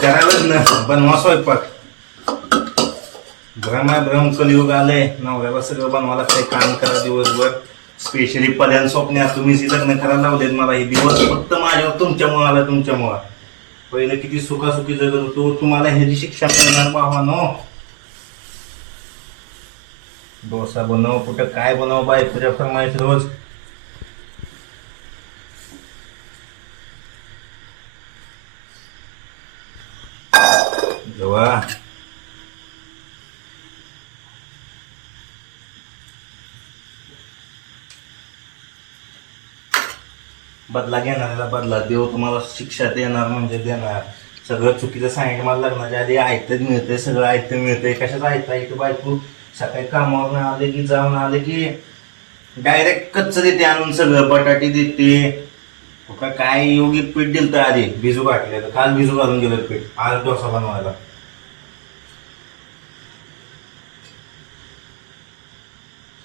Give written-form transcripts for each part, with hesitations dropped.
करायलाच ना बनवा स्वयंपाक. भ्रम कलियुग आले, नवऱ्याला सगळं बनवा लागतंय, काम करा दिवसभर. स्पेशली पल्यान स्वप्न्या तुम्हीच लग्न करायला लावलेत मला. हे दिवस फक्त माझ्यावर तुमच्यामुळे आला, तुमच्यामुळे. पहिले किती सुखासुखी जगत होतो, तुम्हाला ह्याची शिक्षा करणार भावानो. डोसा बनव, कुठं काय बनव, बायकोच्या फरमाईश रोज. जेव्हा बदला घेणाऱ्याला बदला देव तुम्हाला शिक्षा देणार म्हणजे देणार. सगळं चुकीचं सांगितलं मला लग्नाच्या आधी. ऐकत मिळतंय, सगळं ऐकतं मिळतंय. कशाच ऐकता इथं बायको सकाळी कामावर आले की जाऊन आले की डायरेक्ट कच्च देते आणून, सगळं बटाटे देते. काय योगी पीठ दिलं तर आधी भिजू घातले, काल भिजू घालून गेलं पीठ, आज डोसा बनवायला.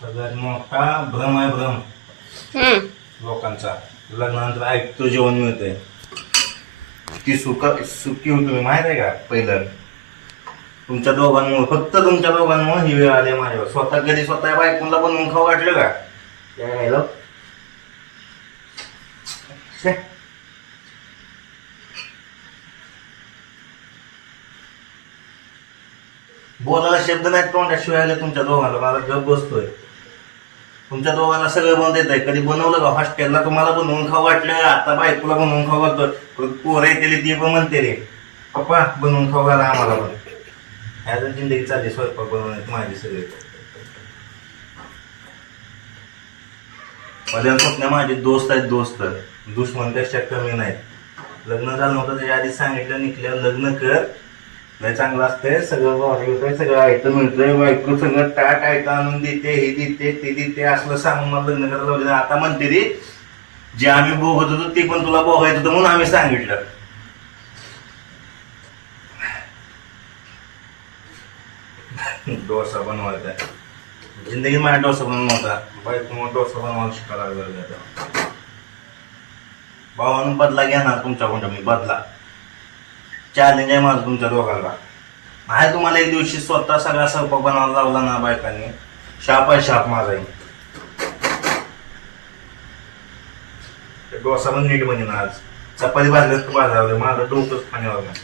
सगळ्यात मोठा भ्रम आहे भ्रम लोकांचा. लग्नानंतर ऐकतो जेवण मिळतंय. ती सुखी होतो मी माहित आहे का. पहिलं तुमच्या दोघांमुळे, फक्त तुमच्या दोघांमुळे ही वेळ आली माझ्यावर. स्वतः कधी स्वतः बायकोला बनवून खाऊ वाटलं का. बोलायला शब्द नाही तोंडाशिवाय आले तुमच्या दोघांना. मला गप बसतोय. तुमच्या दोघांना सगळं बनवता येत आहे. कधी बनवलं का हॉस्टेलला तुम्हाला बनवून खाऊ वाटलं. आता बायकोला बनवून खाऊ घालतो. पोरं येते ती पण म्हणते रे पप्पा बनवून खाऊ घाला आम्हाला पण. ह्या जिंदगी चालली स्वयंपाक बनवण्यात माझी सगळे. माझ्या स्वप्न माझे दोस्त आहेत, दोस्त. दुश्मनपेक्षा कमी नाहीत. लग्न झालं नव्हतं त्याच्या आधी सांगितलं निघल्यावर लग्न कर, लय चांगलं असतंय, सगळं भारी होतंय, सगळं ऐकतं मिळतंय. बायको सगळं टाट ऐकतं आणून देते, हे देते ते देते असलं सांगून मला लग्न करायला लावलं. आता म्हणते रे जे आम्ही भोगत होतो ते पण तुला भोगायचं होतं म्हणून आम्ही सांगितलं. डोसा बनवायचा जिंदगी माझ्या डोसा बनवून नव्हता. बायको डोसा बनवायला शिकायला लागला. भावानं बदला घेणार तुमच्याकडून मी, बदला. चॅलेंज आहे माझं तुमच्या दोघांना. आहे तुम्हाला एक दिवशी स्वतः सगळा स्वयंपाक बनवायला लावला ना बायकांनी, शाप आहे शाप माझाही. डोसा पण नीट बनेन आज. चपाती भाजल्यात बाजारला माझं डोकंच खाण्यावर नाही.